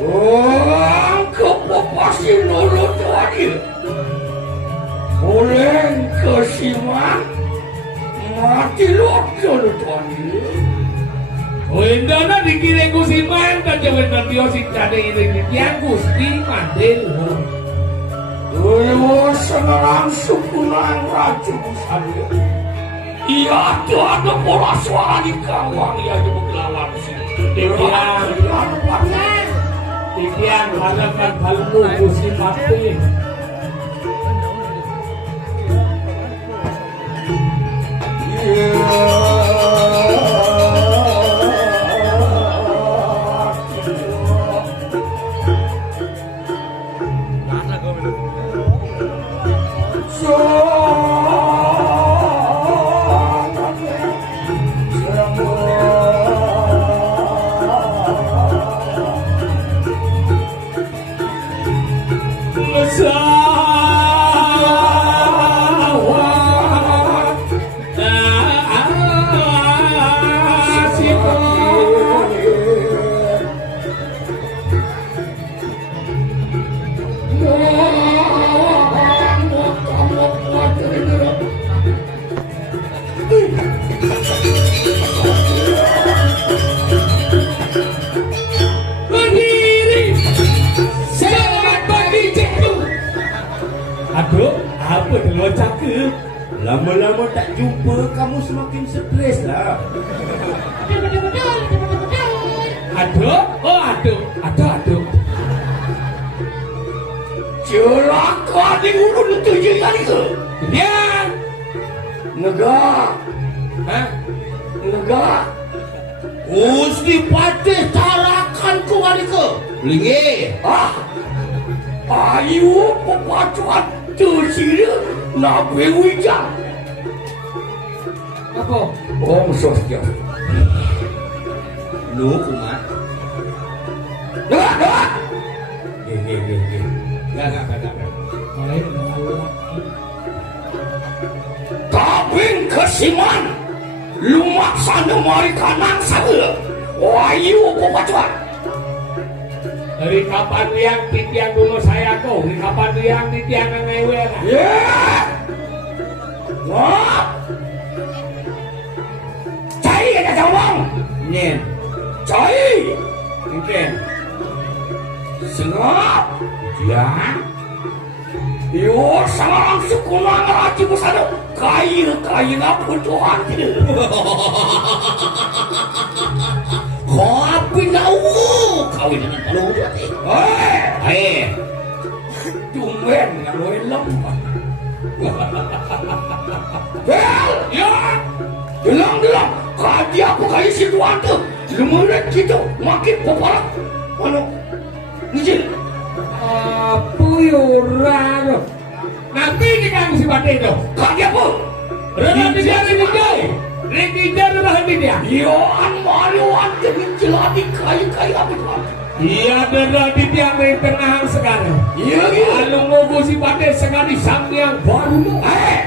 Oh, kepapasin lolo tadi. Boleh kesiman mati lolo tadi. Oh, indana dikiring kusiman kan jangan nanti osin cade ini yang gusti mandil. Dulu sekarang sukunang raju busanya. Iya tuh ada pola suara di kawang yang dibuklawan sih. Tipian halakan balmu gusti mati. Lama-lama tak jumpa, kamu semakin stres lah. Aduh, oh aduh. Celaka di urun tu je kali ke? Dia, Negak. hah? Negak. Gusti Patih tarakan ku kali ke? Lingi, Ayu pepacuan tersira nak berwijak. apa? Om sosial. Lu kumat? Dah. Gak. Kaping kesiman. Lumak sana mari kanang saya. Ayu pepacuan. Dari kapan yang titian dulu saya kau? Dari kapan yang titian ngewe? Ya. Wah. Cai ada jawab. Nen, Cai. mungkin. Sengap. Ya. Yo sama sekolah ngaji besar. Kaya apa Tuhan tidak. Kopi tahu kau dengan tahu berarti. Tumben ngawe lemah. Bel, ya. Delang. Kaji aku kaya si Tuhan tu. Lemerat kita makin peparak. Mana? Nijil. Apa yura? Nanti kita mesti banding tu. Kaji apa? Rekijar dah dia. Yoan maluan demi jelati kaya apa Tuhan? Iya darah di tiang dari tengah sekarang. Iya. Lalu ngogo si pandai sekali sang yang baru. Hai.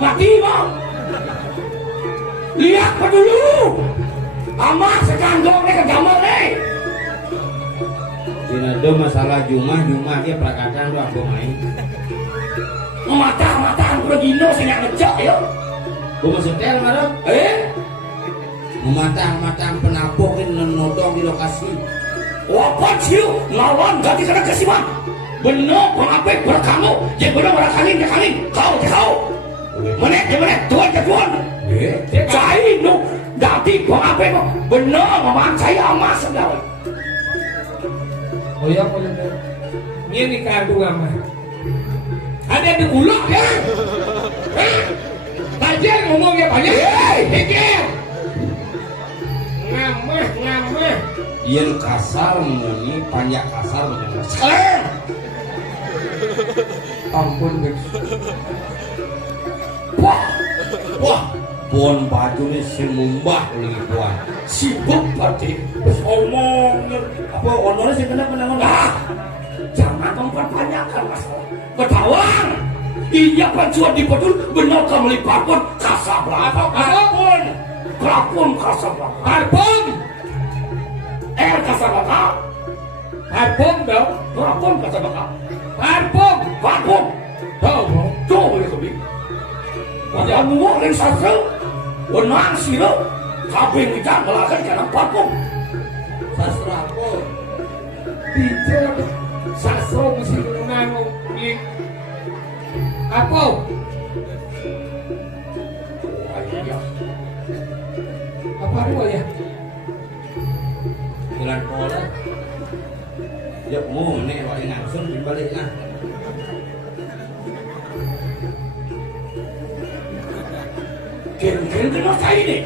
Mati mau. Lihat apa dulu. Amat sekandung ni ke gambar ni. Tidak ada masalah Jumah dia prakatan tu aku main. Mata begino saya ngejak ya. Gua setel marah. Mematang penampok ini nodong di lokasi. Wapat siu lawan ganti kena kesiman. Benar pengapik berkamu. Jadi benar berakanin kau. Menek tuan ke tuan. Cai nu dati pengapik benar memang saya amat sedang. Hoyong boleh deh. Ini kartu mah. Ada di ulok ya. Banyak ngomongnya banyak. Pikir. Ngamah. Yen kasar muni panjak kasar bener. Ampun Bek. Wah, Puan baju ni si mumbah lagi puan. sibuk berarti. Terus ngomong apa honornya sih kena. Jangan mempertanyakan masalah. Betawang. Iya pencuan di bedul benar kamu lipapun Kasablanca. Apapun. Prapun Kasablanca. Parfum. Kasablanca. Parfum dong. Prapun Kasablanca. Parfum. Prapun. Tahu. Tuh boleh kebik. Jangan ngomong yang sastra. Wenang sila. Kabing kita melakukan karena prapun. Sastra apa? Tidak. Sastra mesti menang. Apa? Apa itu ya? Jalan pola. Ya mau nih wali langsung dibalik nah. Kira-kira kena saya ini.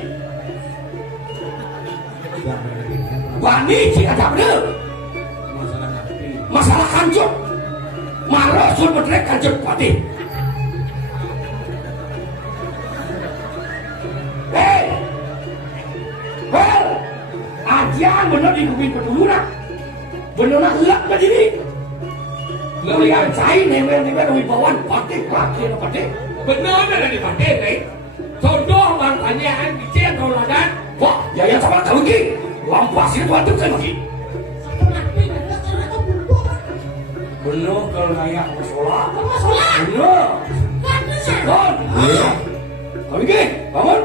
Bani jika tak benar. Masalah nabi. Masalah kanjut. Marah sun bedrek kanjut pati. Hei! Ajian benar di kuping peduluran. Benar nak lak dah diri. Lihat saya newer wibawan pati pati. Benar ada di pakai nih. Contoh makanya dicek tauladan. Wah, ya yang sama kau lagi. Lampas itu ada kan lagi. Benar kalau layak masalah. Benar. Sekon. Kau lagi, bangun.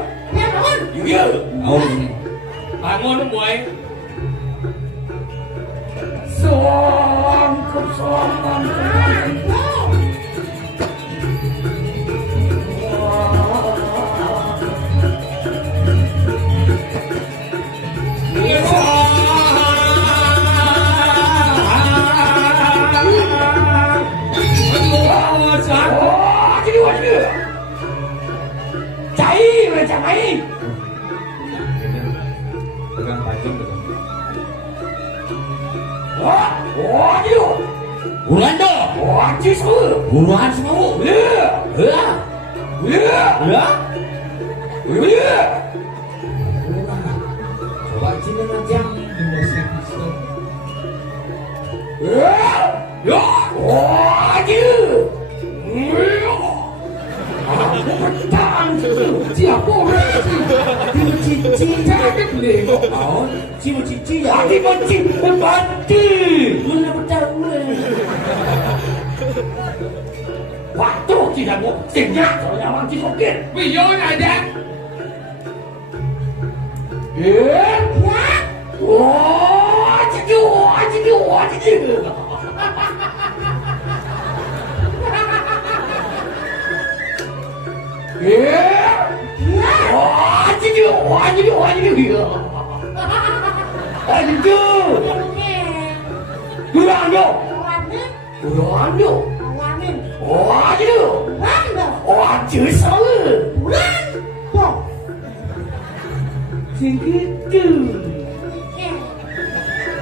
Iya. Oh ini. Bangun boy. Soang. Cai. Pegang pacung betul. Wah, dia. Bulan dah. Wah, semua. Buruan semua. Coba sini macam Wah, dia. Siapa orang cici jangan boleh kau cici ya di benci bantu mana betul waktu tidak mau senyap kalau yang orang cipokin Video ada. wah cici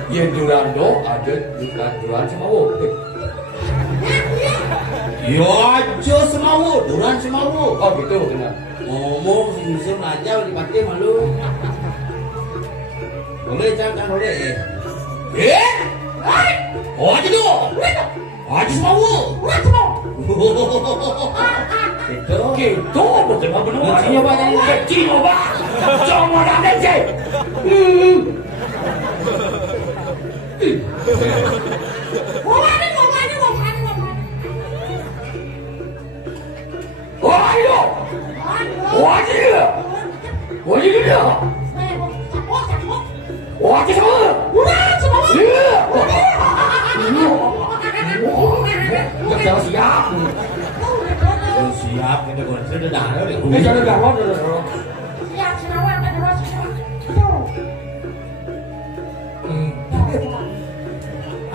Yang Durando ada Duran Semawu. yo aja semau, duran semau. Oh gitu benar. Ngomong sing aja dipakai malu. Boleh jangan boleh. Oh aja tu. Aja Semawu. Itu. Gitu betul benar. Kecil nyoba jangan. Kecil nyoba. Jangan ada je. Wah itu. Wah dia. Wah dia. Wah dia semua. Jangan siap. Siap kita kon sudah dah. Ini jangan gawat.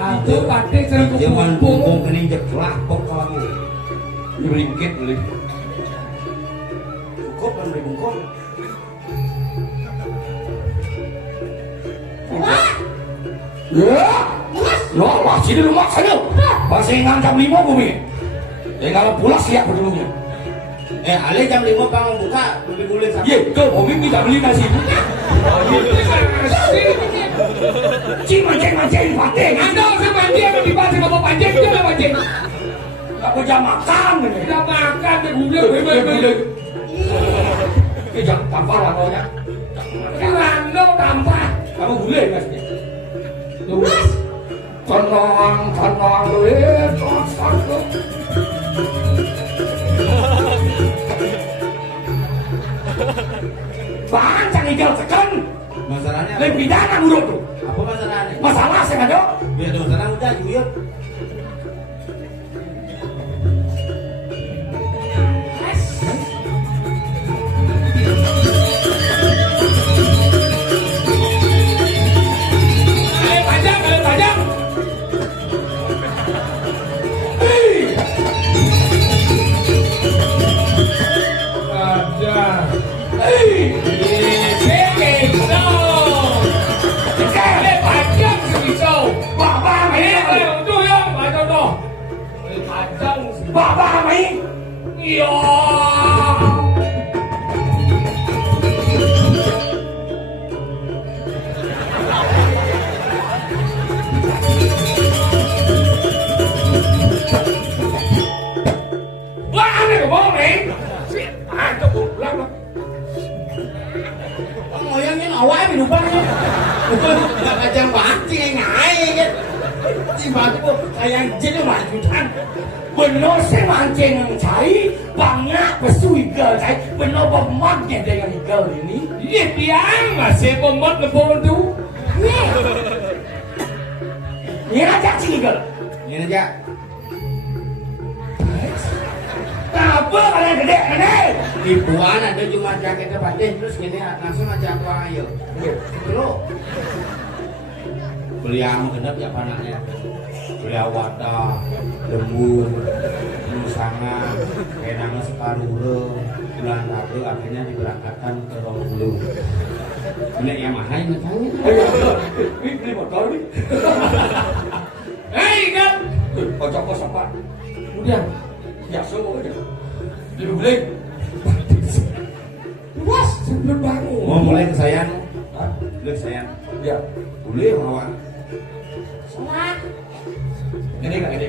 Aku pati sering Jangan kumpul. bungkung kene jeblak pokok lagi. Beringkit beli. Cukup kan beli bungkung. Ya, lah sini rumah saya. Masih ngancam 5 bumi. Ya kalau pulang siap berdulunya. Ale jam 5 bang buka lebih boleh sampai. Ye, ke bumi kita beli nasi. Mancing pating. Anda usah mancing, di pasir bapak pancing itu lah mancing. Aku jam makan ini. Kita makan di gudeg, Jam tampar lah kau nya. Rando tampak. Kamu gule mas. Mas. Tenang lu. Bang, jangan hijau tekan. Masalahnya Lebih pidana buruk tuh. apa masalahnya? Masalah saya ada. Biar dong sana udah yuk. Panjang. Ada. Panjang semisal. Bapak main. Itu ya, macam tu. Panjang. Bapak main. Iya. Wah, ada ke bawah ni. Ada pulang. Ngoyangin awak minumannya. Enggak kacang pancing ngai kan. Tiba-tiba kayak jin majutan. Benar saya mancing yang cai. Banyak pesui igal cai. Benar pemaknya dengan igal ini. Iya, biang masih pemot lebon tu. Ini ajak si igal. Ini aja. Kenapa kalian gede? Ibuan ada cuma jaketnya pancing terus gini langsung aja aku ayo. Dulu. Beli yang genap ya panaknya. Beli awata, lembu, musangan, kenanga sekarurung, bulan Rabu akhirnya diberangkatkan ke Rombulu. Ini yang mana yang tanya? Ini motor nih. Hei, kan? Kocok apa? Kemudian, ya semua aja. Dibeli. Luas sebelum bangun. Mau mulai ke sayang? Mulai sayang. Ya, Boleh lawan. Sholat. ini kan ini.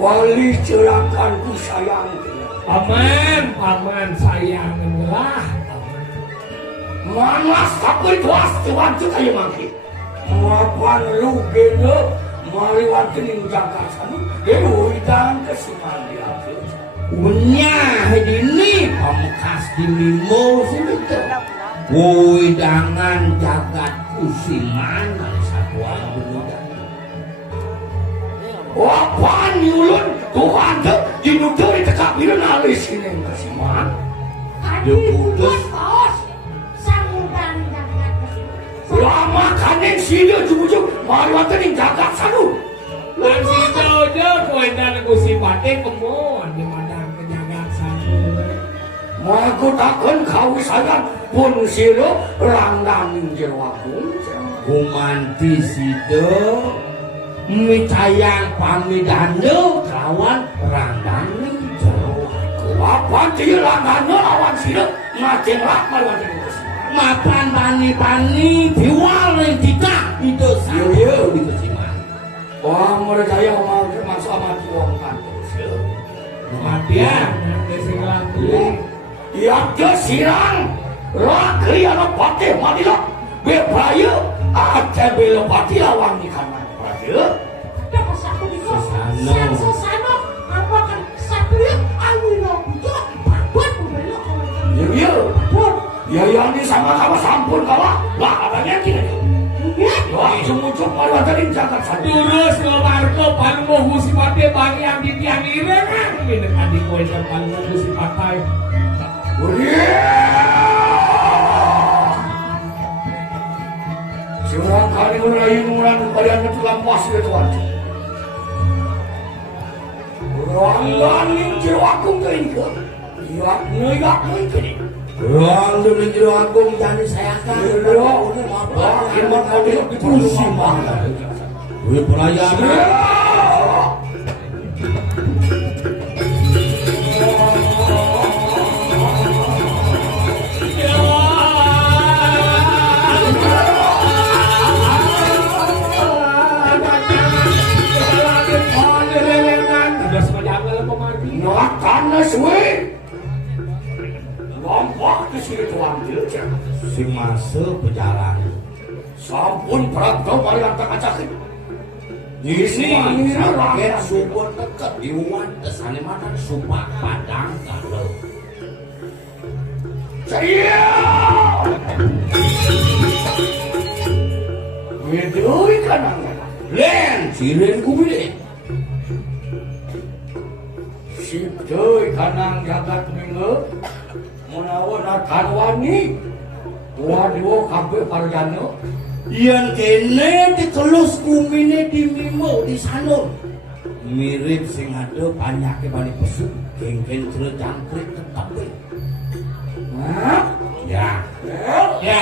Wali celakanku sayang. Paman sayanglah. Manas tapi tuas tuancu kayu mangki. Mapan lu geno mari wanti ning Jakarta. Dewi dan kesiman dia. Punya ini pamkas di mimo sini tuh. Woi dangan jagat kusiman satu aja. Wapan nyulun Tuhan tuh dinuduri tekap itu nalis ini kesiman. Putus. Samudang jagat. Lama kanen sini cukup mari wanti ning Jakarta sanu. Lan si Jojo kuendan ku si Pate kemon di madang kejagat sanu. aku takkan kawisayan pun sira rangdaning jero aku gumanti sida micayang pamidana kawan rangdaning jero apa dia langana lawan sira ngajeng lawan wonten mapan pani-pani diwale dikak itu saya di kesiman wah mereka mau masuk mati wong kan Matian, sing lagi. ya kesirang lagi ana patih mati lah bebaya ada belopati lawan di kanan praja Dapat satu itu. Siang sesana apakan sabri awilo bujo babon belok. iya Babon. ya yang ini sama kamu sampun kalah lah adanya gini wah ujung-ujung mari wonten jagat sana Terus keluarga palmo husipate bagi yang ditiang irengan. Ini adik kowe palmo husipate. Semua kali merayu nuran kalian itu lampas ya Tuhan. Orang-orang jero aku keingke. Iya, ini. Ruang dulu jero agung jani sayakan Iman kali dipusi mah. Wih pelayanan Nakana suwe. Lompat ke sini Tuhan dia. sing masuk berjalan Sampun Prabto mari antang acakin. di sini Ini rakyat subur teket diuan kesane makan supak padang kalau Saya. Widoi kanang. len siren kubile Sibdoi kanang jagat minggu. Menawan akan wani. Waduh kabeh parjana. yang kene dikelus kumine di mimo di sanur mirip sing ada banyake bani pesuk genggen jero jangkrik tetep Hah? ya Ya,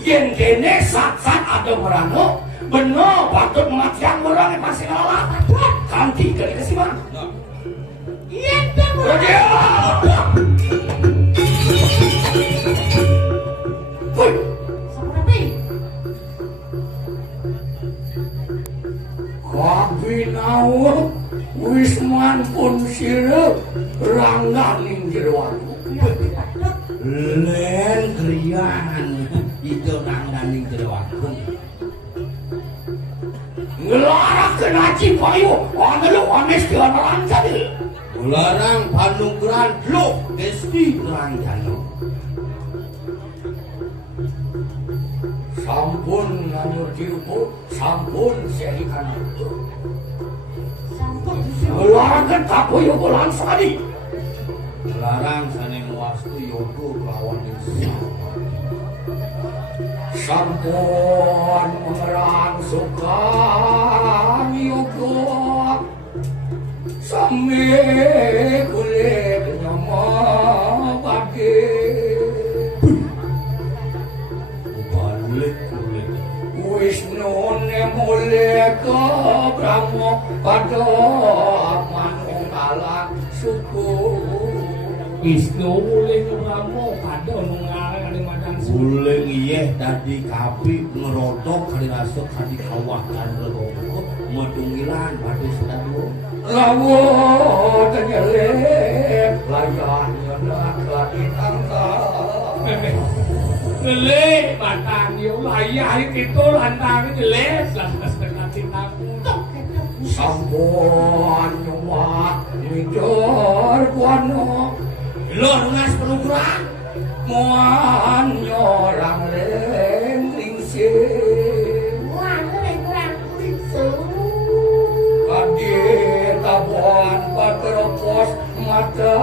Yen kene sat-sat ada merano. Bener patut mengatian orang yang masih ngalah. Kanti kali kesimang. Iya tuh. Raja! Woi, Seperti. kabinawa wisman pun sira rangganing jero aku. len krian itu nangdaning jero aku Ngelarang kenaci payu, ana lu anes ke ana jadi. larang panungkran lo desti ranjano Sampun nanyur diupu, sampun sehikan itu. Sampun. Ngelarang kan tapu yuku langsadi. larang saneng wastu yogo lawan Indonesia Sampun mengerang sukan yuku. Sami kulit nyama bagi. balik kulit Wisnu ne mulai ke Brahmo pada manunggalang suku. Wisnu mulai ngebramo pada nungalang ada madang Buleng iya tadi kapi ngerodok kali rasuk kali kawakan rokok medungilan pada sedang Lawo tenyelip layan ngenak lagi tangkap. Gelek batang yo layar itu lantang jelas lah setengah aku. Sampun nyuwak nidor kuano. Lor ngas penukuran Muan nyorang lingsir. Wah, kurang Kadi tabuan pateropos mata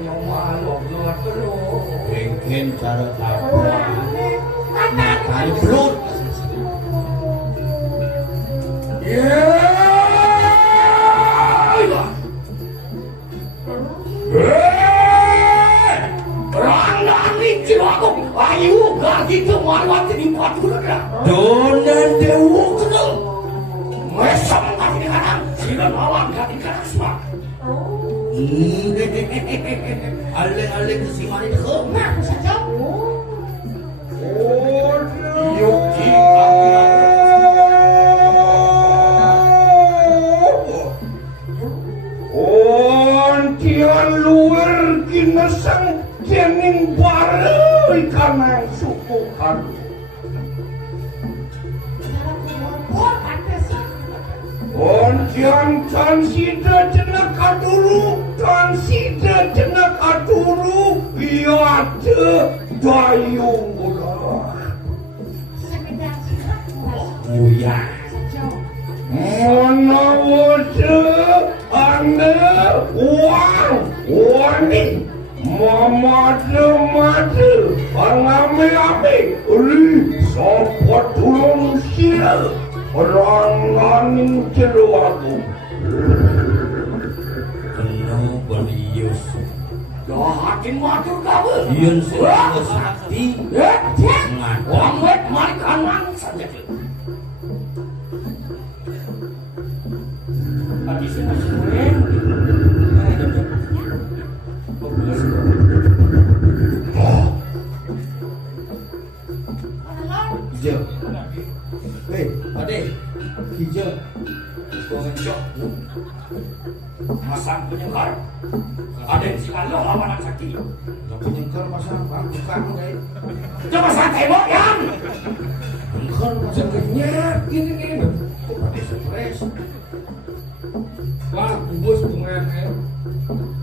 nyomalok terus. mungkin cara tabuan kali belut gitu mawar jadi kuat dulu dah. Donan dewu kenal. Mesam kaki di kanan, sila lawan kaki di kanan semua. Ale kesimane deh. Nah, saja. Yogi Ontian luar kinasang jening barai kanang sukukan. Ontian tansida jenaka dulu, tansida jenaka dulu, iya dayung ulah. Muya. Mana wajah anda wani mama madu ame uli sopot tulung sila ranganing jero aku Penuh berius. Yakin matur kamu. Yen sing sakti. Ya, Ngan. Wamwet mari kanan saja. Tadi saya sering. Hijau. Hei, Ade. Hijau. Bocok. Masang penyengkar. Ada yang sikalo lawan sakti. Penyengkar pasang bang, bukan guys. Coba santai mo yang. Penyengkar pasang Sebenarnya gini. Ade stres. Wah, bungkus bunga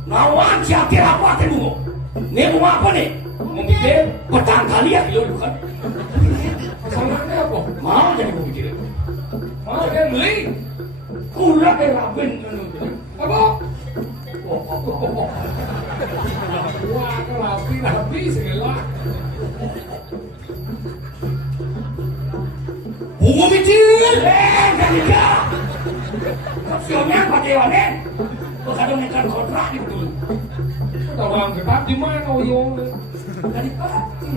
Lawan siapa apa temu? Ini mau apa nih? Memikir, Petang kali ya kilo kan? masalahnya apa? Mau jadi mau mikir. Mau kan beli? Kurang rabin. Apa? Wah, rapi segala. Bunga mikir. Kaliga. Siapa pakai wane? Kadang nekan kontrak di betul. Orang ketat di mana yo? Dari pati.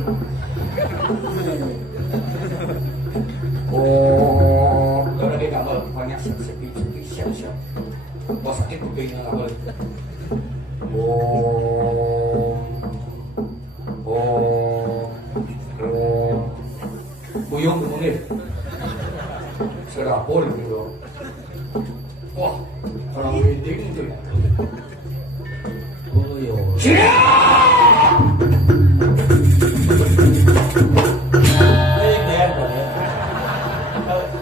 Oh, udah dia gambar banyak sepi siap. Bos sakit kupingnya gambar. Buyung kemudian. Serapol gitu. Wah, orang wedding itu. Oh yo. Siap!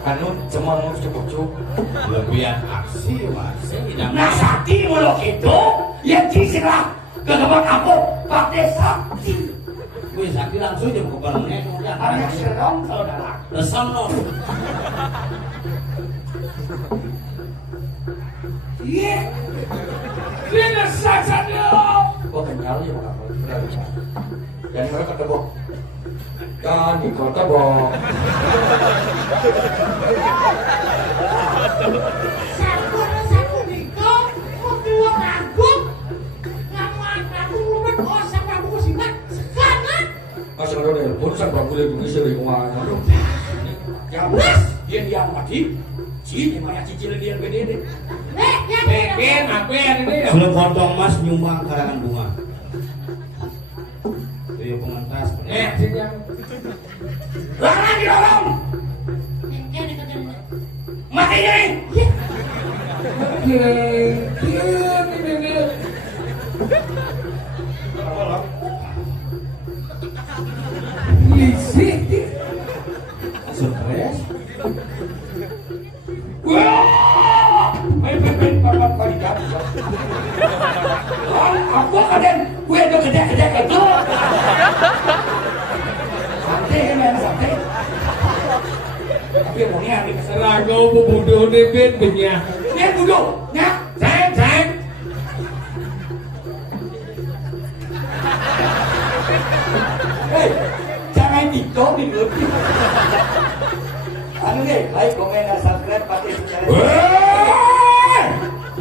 Kanun cuma mau cukup. Lebihan aksi masih tidak. Nah sakti muluk itu yang disilah kegeban aku pakai sakti. Gue sakti langsung jam kebarangnya. Ada serong saudara. Resam non. Iya. Dia saja dia. Gua kenyal ya mau apa? Dan mereka ketemu. Dan di kota boh. Satu diko, dua ragu, aku ngumpet sama aku simat sekarang. Masih ada telepon sang boleh tulis dari kemana? Ya, dia mati. Cini maya cicil dia gede. Bikin apa ini? Sebelum kontong mas nyumbang karangan bunga. Itu pengentas. Sini yang Larang di lorong. Mati ini. ini. Isi. Stres. Wah! Main papan palikan. Aku kadang gue itu gede itu. Santai. Tapi orangnya di Serago bubudo debet benya. Ini bodoh, ya. Ceng. Hei, jangan tiktok di grup. Anu deh, like, komen, dan subscribe pakai channel.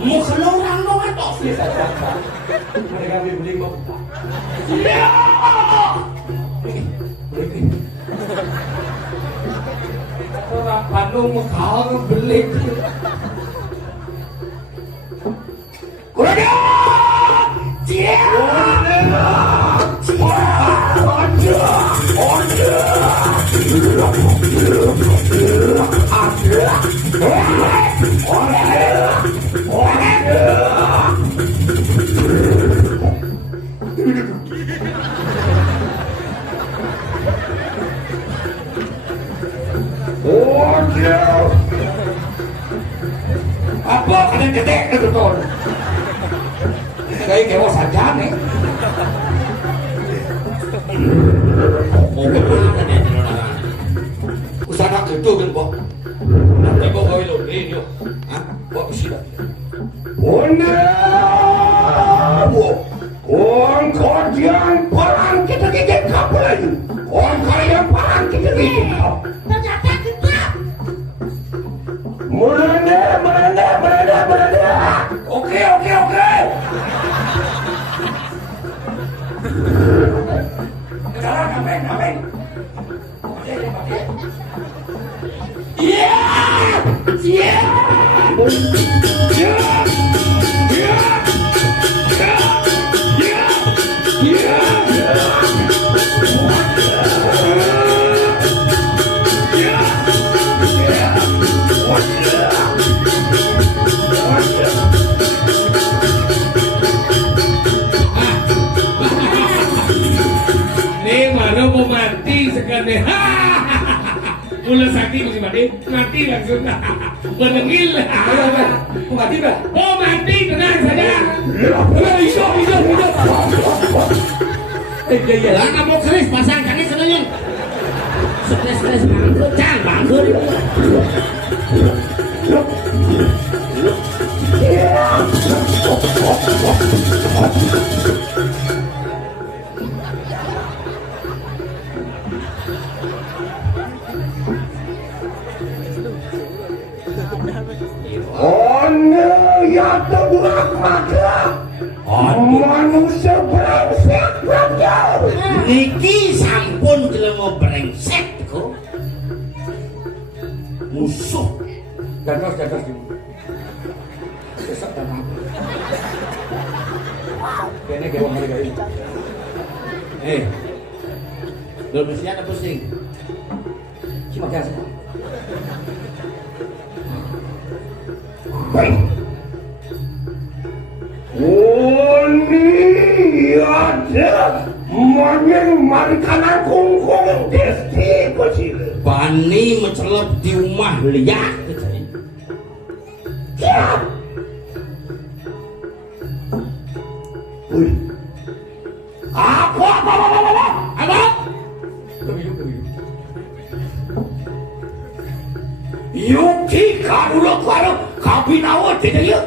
Mau kelorang dong atau? Bisa saja. Mereka beli kok. Iya. Beli. Orang Bandung mekal beli. Kurang cia apa kalian gede betul kayak kewas saja nih usaha gitu kan kok nanti kok kau itu ini ah kok bisa orang kalian perang kita gigit kapal lagi orang kalian perang kita gigit kapal Ternyata kita. Merenda. oke sekarang amin iya Nih mana mau mati sekarang. Mula sakit mesti mati langsung. Menengil. mau mati dah Oh mati tenang saja. hidup iya Lah kamu keris pasang kaki sebenarnya. Stres bangkrut, bangkrut. ya terbuat maka manusia brengsek belajar. Niki sampun jelema brengsek kok. Musuh. Dados sesat dan aku kayaknya gawang mereka ini Belum ada pusing. cuma biasa Ini ada mari kanan kungkung desti kecil. Bani mencelep di rumah liat. Siap. Apa? Yuki karulo karo kabinawa tidak ya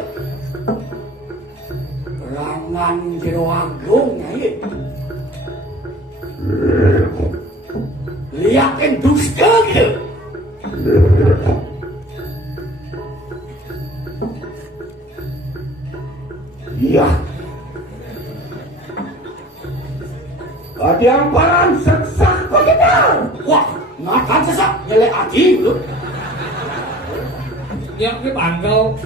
rangan jero agung ya liatin dusta gitu Iya. Ada yang paran sesak begitu. wah ngakan sesak nyelek aki lu Yang ke bangkau.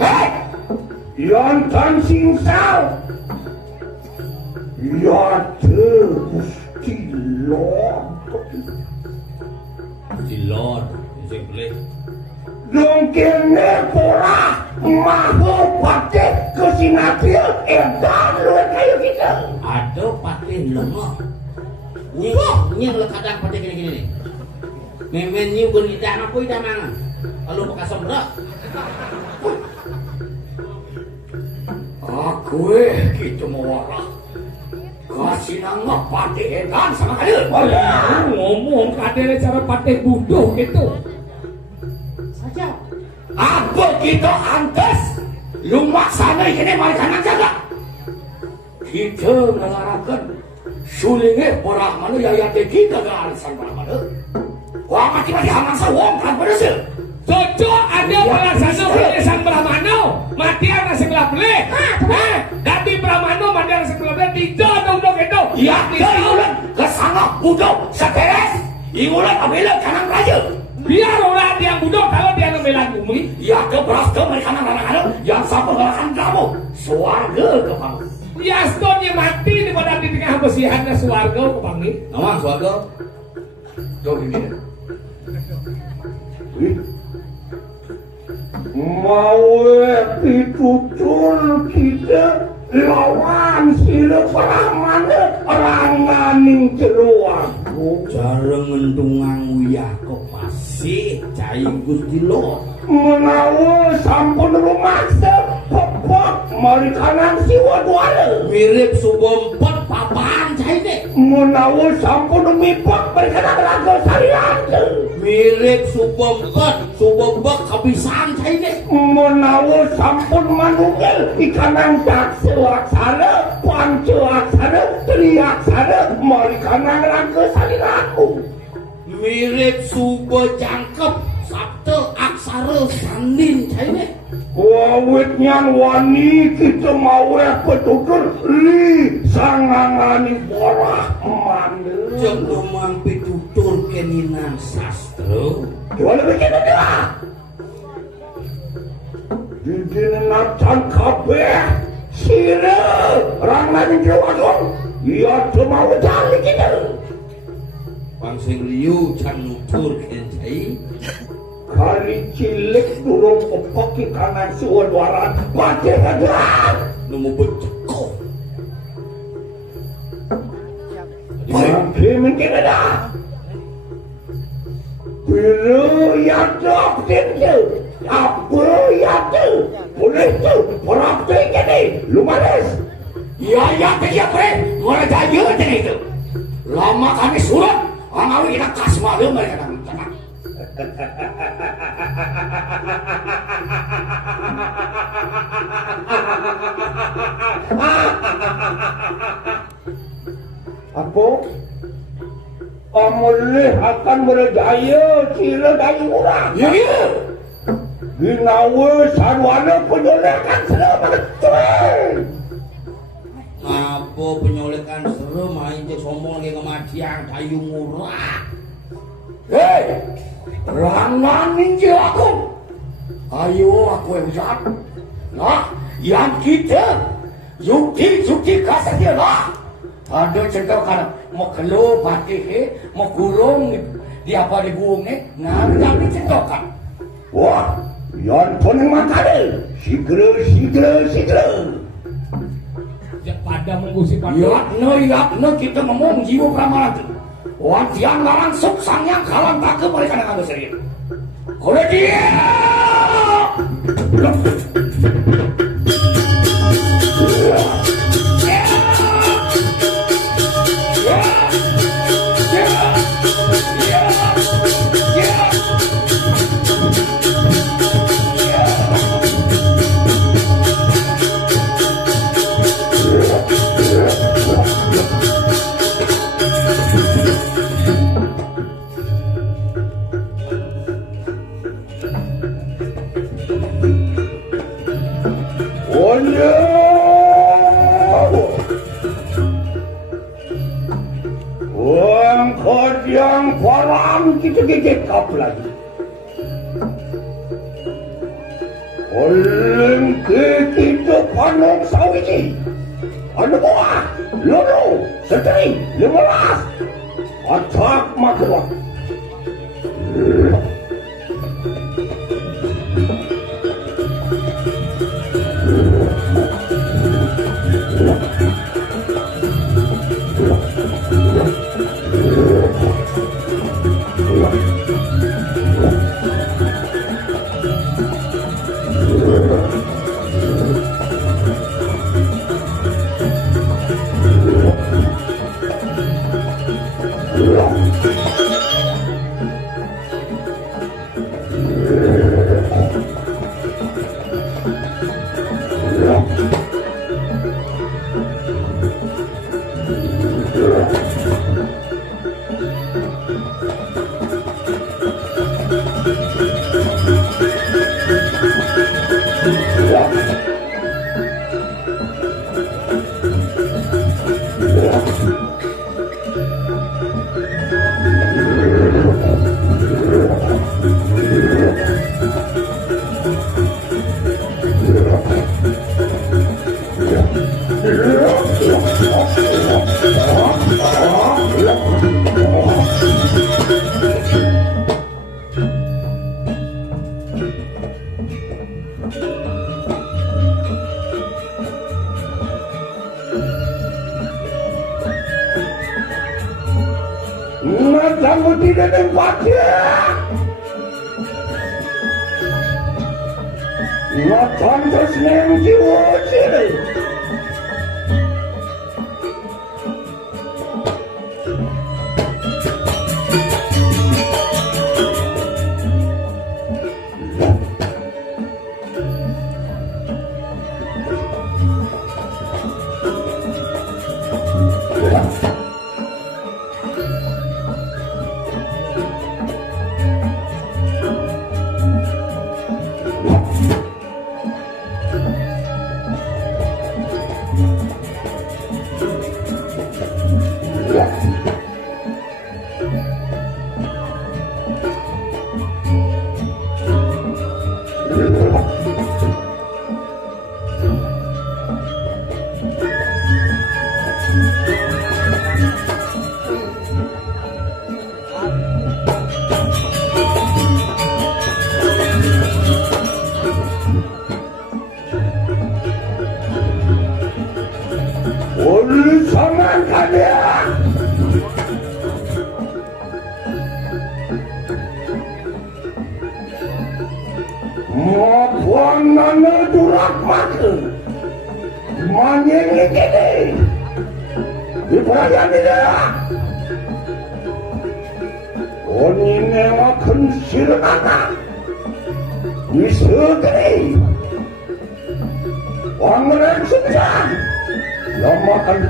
Hei, Yontan singsal. Ya Gusti Lord. Silon, bisa boleh. Dongkene pora mahu pate kesinatil edan lu kayak gitu. Ada patih lemah. Nying lo kadang patih gini-gini nih. Memen nyiu gun lidah apa lidah mana? Lalu bekas sombrak. aku gitu mau warah kasih nama patih edan sama kalian Ngomong ada cara patih bodoh gitu. Saja. apa kita antes lu maksana ini mari kanan jaga kita mengarahkan sulingnya porah mana yayate kita ke alisan porah mana wah mati-mati hamang sawong kan pada sih Cocok ada balasan Pilisan Brahmano mati anak sebelah beli. Dadi Brahmano mati anak sebelah beli. Tidak dong itu. ya dia ulang kesana budok seberes dimulai apabila kanang raja. Biar orang yang bodoh kalau dia membela bumi. Ya ke beras ke mereka kanang yang sampai balakan kamu. Suarga ke kamu. Ya stone mati di pada di tengah besihannya suarga ke panggil. Nawang suarga. Tuh ini. Mau pitutur kita lawan sila paramane ranganing jero aku. Jarang ngendungang uyah ke pasir cai Gusti Lo. Menawa sampun rumaksa pepok mari kanan siwa duara. Mirip subompet papan cai deh. Menawa sampun mipok mari kanan raga sarian. Mirip subompet kebisan cai deh. Menawa sampun manunggal ikanan daksa aksara, panca aksara, tri aksara mari kanan raga sarianku. Mirip subo jangkep sabtu aksara sandin cai deh. Wawitnya wani kita mawe petutur li sangangani borah mandel. Jeng lumang pitutur keninang sastra. Jual begitu dah. Di nacan kabeh sira rangan jawagong. Ia tu mau jali kita. Pangsing liu can nutur kencai. Kali cilik durung pepeki kanan suwa duaran mati hadrah. Nemu beceko. Mungkin mungkin ada. Bila ya dok tinju, apa ya tu? Boleh tu, berapa jadi? Lumayan. Ya kerja pre, mulai jaya jadi itu. Lama kami surat, angawi kita kasih malu mereka tenang. Apa? Amulih akan berjaya sila dari orang. Ya. Ginawa sarwana penyulekan selama betul. Ngapa penyulekan serem main cek sombong lagi kematian kayu murah. Hei, rangan ninja aku. Ayo aku yang jahat. Nah, yang kita Yuki kasih dia lah. Ada cerita kan mau keluar patih, mau gulung di apa di buung ni, nggak diceritakan. Wah, yang pening makanya. Segera. Pada mengusi pada. Yakno kita ngomong jiwa pramalan tu. Wan tiang larang sok sang yang kalang tak ke mereka dengan serius. Kalau dia. Yang kolam kita gekap lagi. Oleh kita panen sawit. Ada buah, lulu, seteri, 15. Acak makan. Kamu tidak tempatnya. Nonton terus jiwa sini. Ulisangan kalian. Mapuan nana durak maka manyengi kini di perayaan ini. Oni newakan sirnaka wisegeri wangeran sumsan lamakan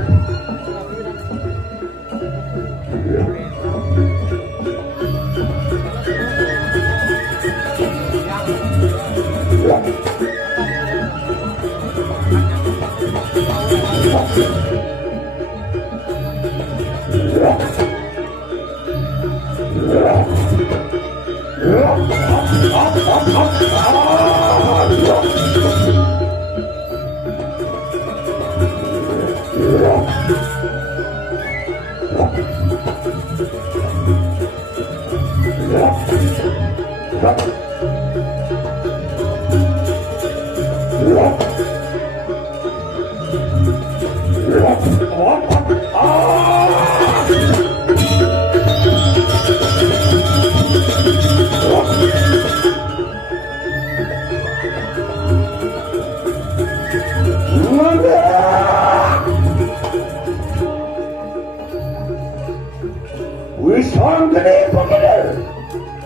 wisang gede begini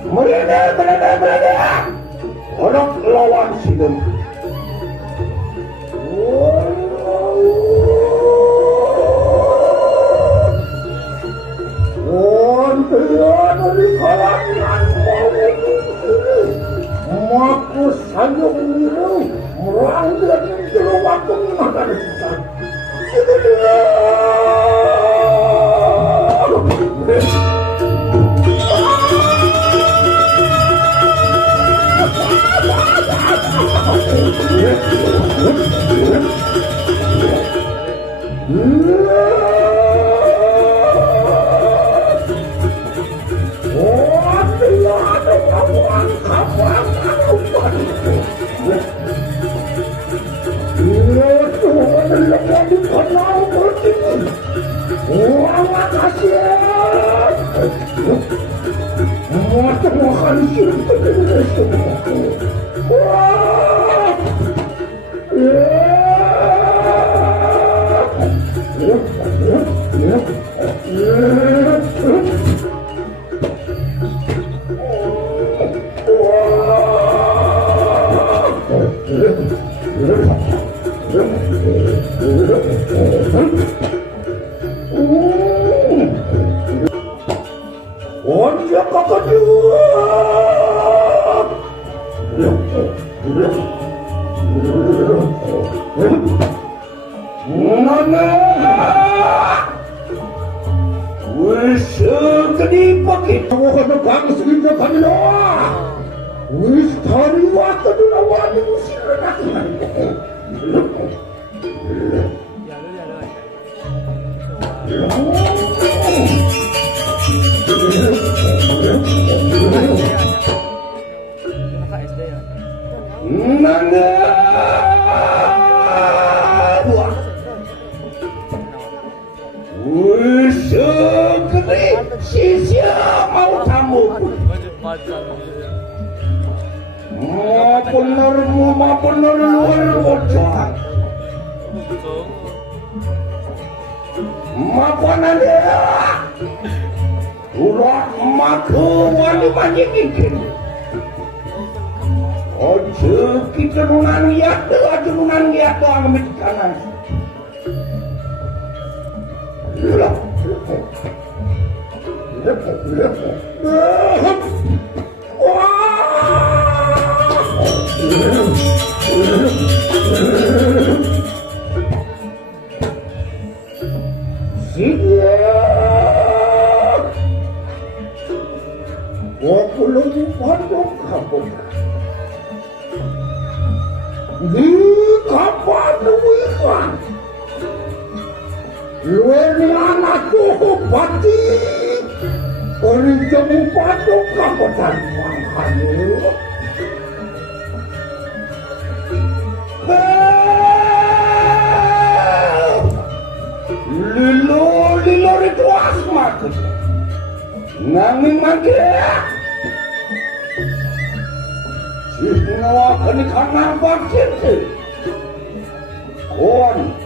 mereda orang lawan sidem maku sanjung biru meranggar menjelang waktu makan susah segede sisia mau tamu mau bener luar bocor mapanan dia urat maku wani manjikin ojo kita nunan yatu aja nunan yatu amit kanan Luwene anakku bati ori jamu patok kapotan mangkane lilo itu asmat nanging mangke sisnawa kani kana bakit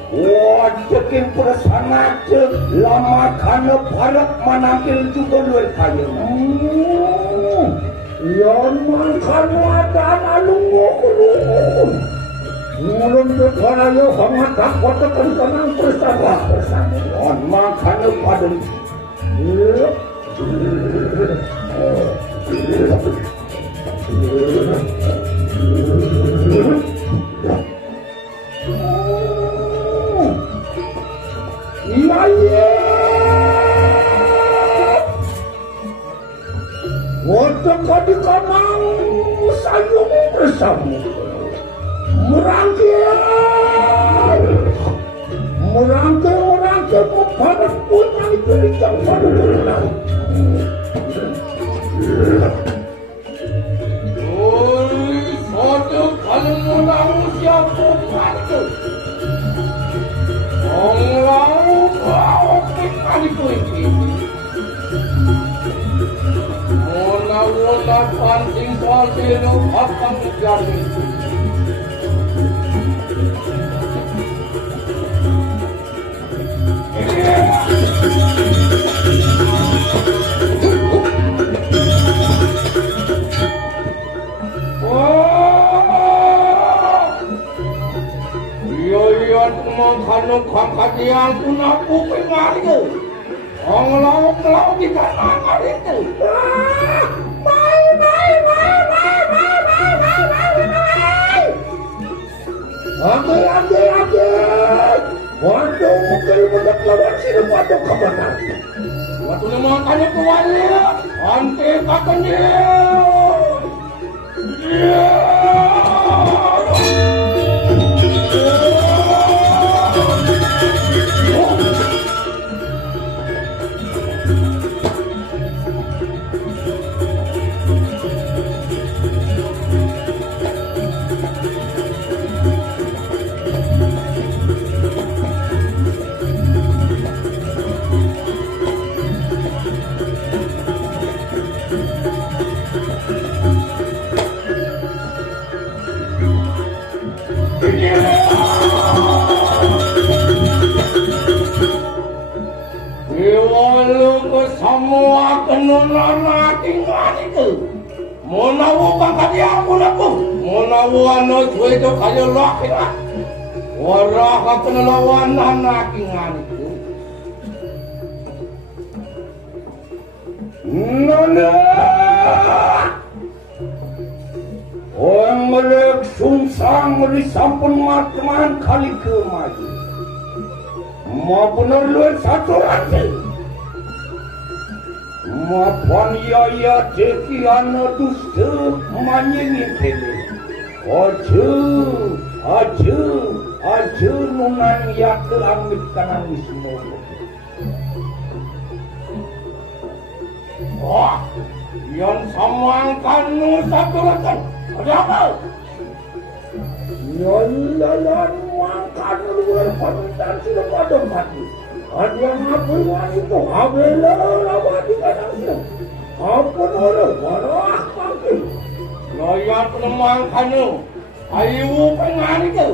wajakin persana cek lama kana parak manakil juga luar kaya yang mangkanu ada alungu kulun mulun berkara yo hangat takut kenang persana yang mangkanu pada Wajah kadi kamang sayung bersama merangkai kepada punya itu yang pada kenal satu kali menang siapa patu orang kau kita dipuji Mona pancing palpino akan terjadi. Iya cuma kanuk kakajian pun aku pengaruh. Orang kita nakal itu. Ade. Waduh, mungkin benar lawan sini waduh kabanan. Waduh nama tanya tuannya, ante katanya. Semua kenunan tinggal itu menawu kakak dia menawu anu itu kaya laki lah warah kenulan anak tinggal itu nana orang merek sungsang disampun matman kali kemaju mau benar luar satu rantai mapan yaya dekian dusta manyengin tele aja ajenunan ya kelamit kanang wismo. Wah, yang samangkan nusaturakan. Ada apa? Yang lalan mangkan luar pamitan sudah pada mati. Ada yang apa itu? Abela lawati kanang siya. Apa nolak? Marah makin. Layak nemangkanu. Ayo pengani ke.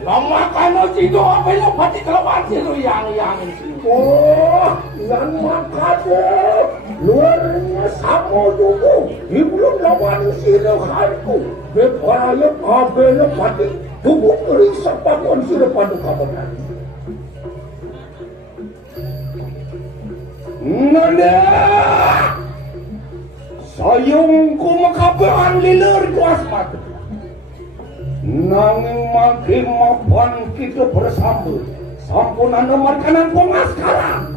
Lama kanu sido apa yang pati kelawan sido yang sido. Oh, yang makade. Luarnya sama juga. Ibulun lawan sido kanku. Beparaya abela pati. Tubuh periksa pakon sido padu kabanan. Nanda! Sayungku makabahan liler ku asmat. Nanging makin mapan kita bersama. Sampun anda markanan pengaskaran.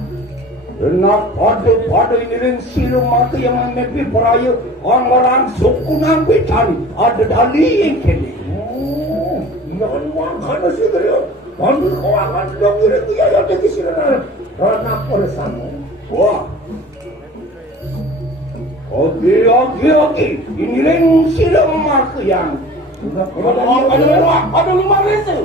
Enak pada ini ring silu maka yang menepi peraya orang suku nampitan ada dalih kini. Jangan makan sih dia. Ambil kau akan dong ini dia yang dikisiran. Karena bersama. Wah. Oke. Ini ring silu maka yang Aduh lumah itu.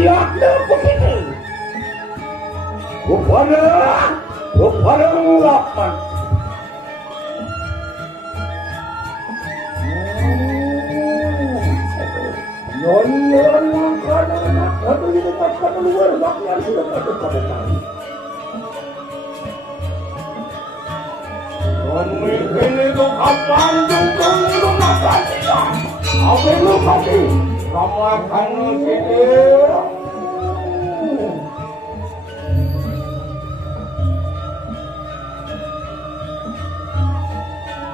Yakna begini. Kepada mulakan. Nonton makanan atau ditempatkan luar waktu yang sudah pada kami. Mungkin itu kapan juga belum makan kita. Apa lu kasih? Ramakan sini.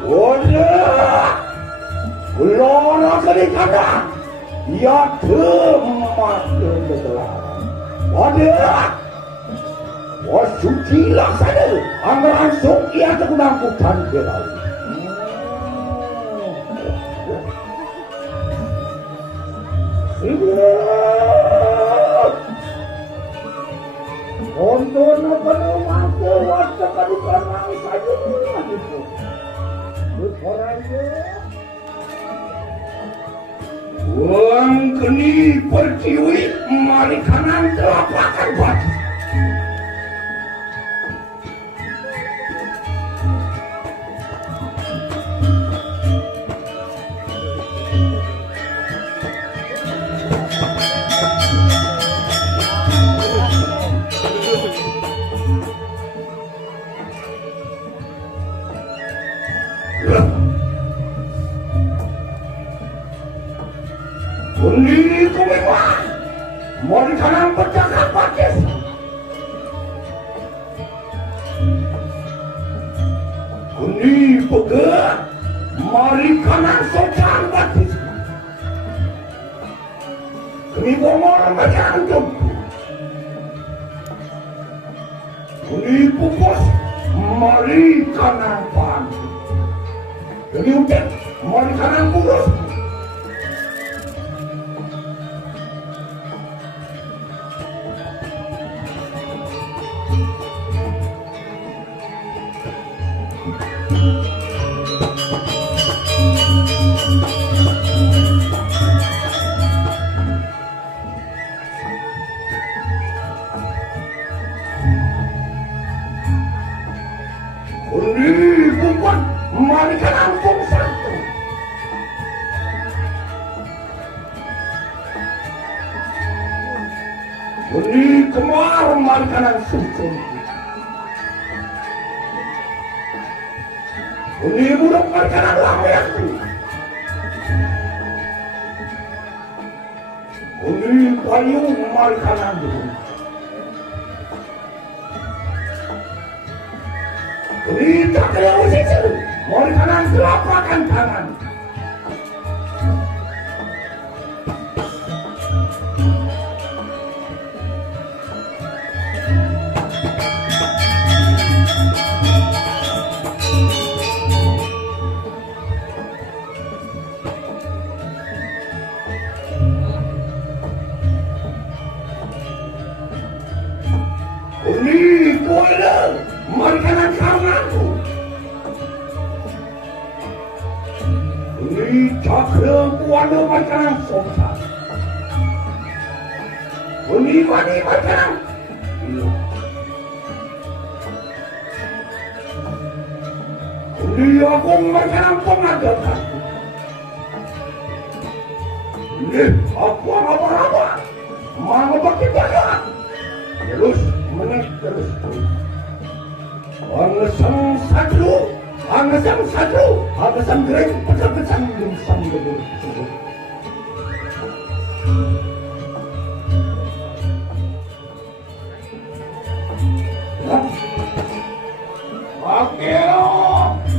Wadah, belum kali kata, ya temas kegelaran. Wadah, wah suci laksana, anggaran suki atau kunangkutan berlalu. Untuk apa nama kewajiban kadukan saja itu. Uang keni perciwi mari kanan telapakan batu. Kundi kumiwan, mari kanang bercakap pakis. Kundi pegat, mari kanang socan batis. Kami bongor macam jumpu. Kundi pupus, mari kanang pan. Kami ucap, mari kanang burus. Mari kanang pung satu. Kundi kemar mari kanang susun. Kundi budak mari kanang layak. Kundi payung mari kanang dulu. Kundi tak kena usir. Mari kanan telapakan tangan. Kundi kuala, mari kanan tanganku. Cakra kuala macam somsa. Uni mani macam. Uni aku macam pengagakan. Uni aku apa-apa. Mau pakai banyak. Terus menek terus. Angesang satu. Angesang satu, angesang gereng, pesang-pesang lumsang gedung. Akeo,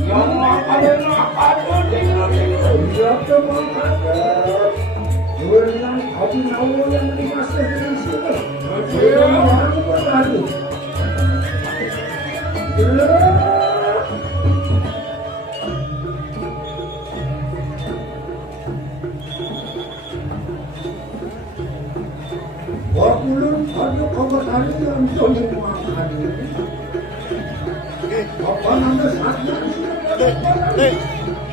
yang makan tinggal. Siapa makan? Orang kau nawa yang dimasak dengan sini. Aku beradu. Wakulun ada kawan hari yang soleh makan. Apa nama sahaja?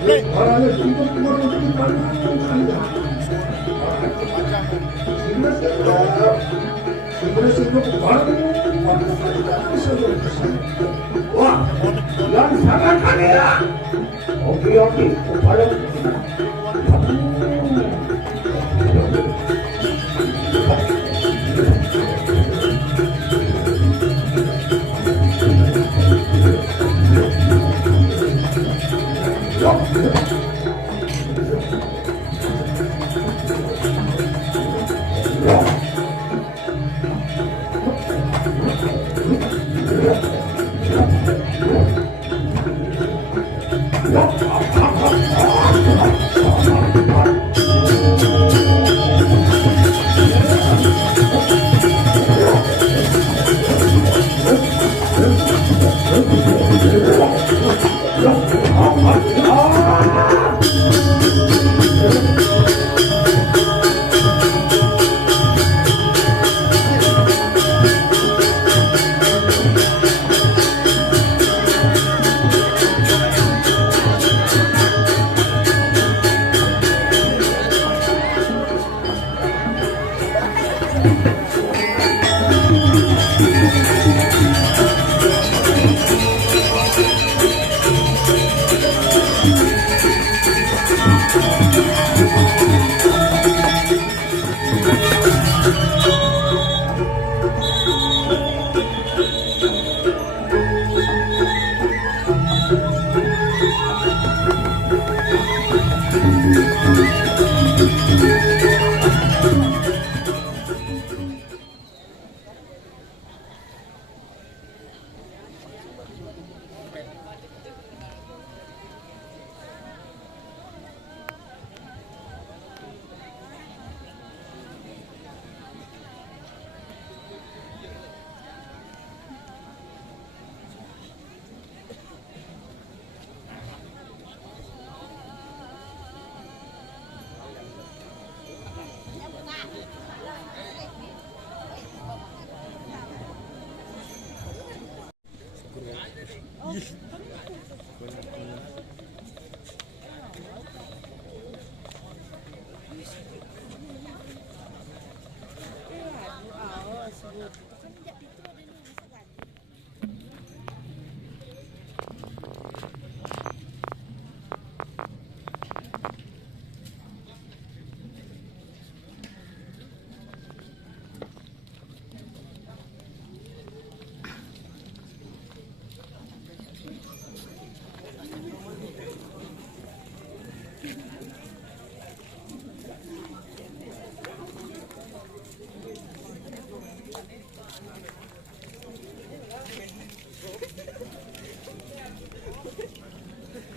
Orang yang sibuk mengurusi kalangan yang kaya. Sibuk baru pada sahaja. Wah, yang sangat kaya. Okey, kepala.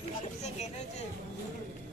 Kalau bisa gini sih.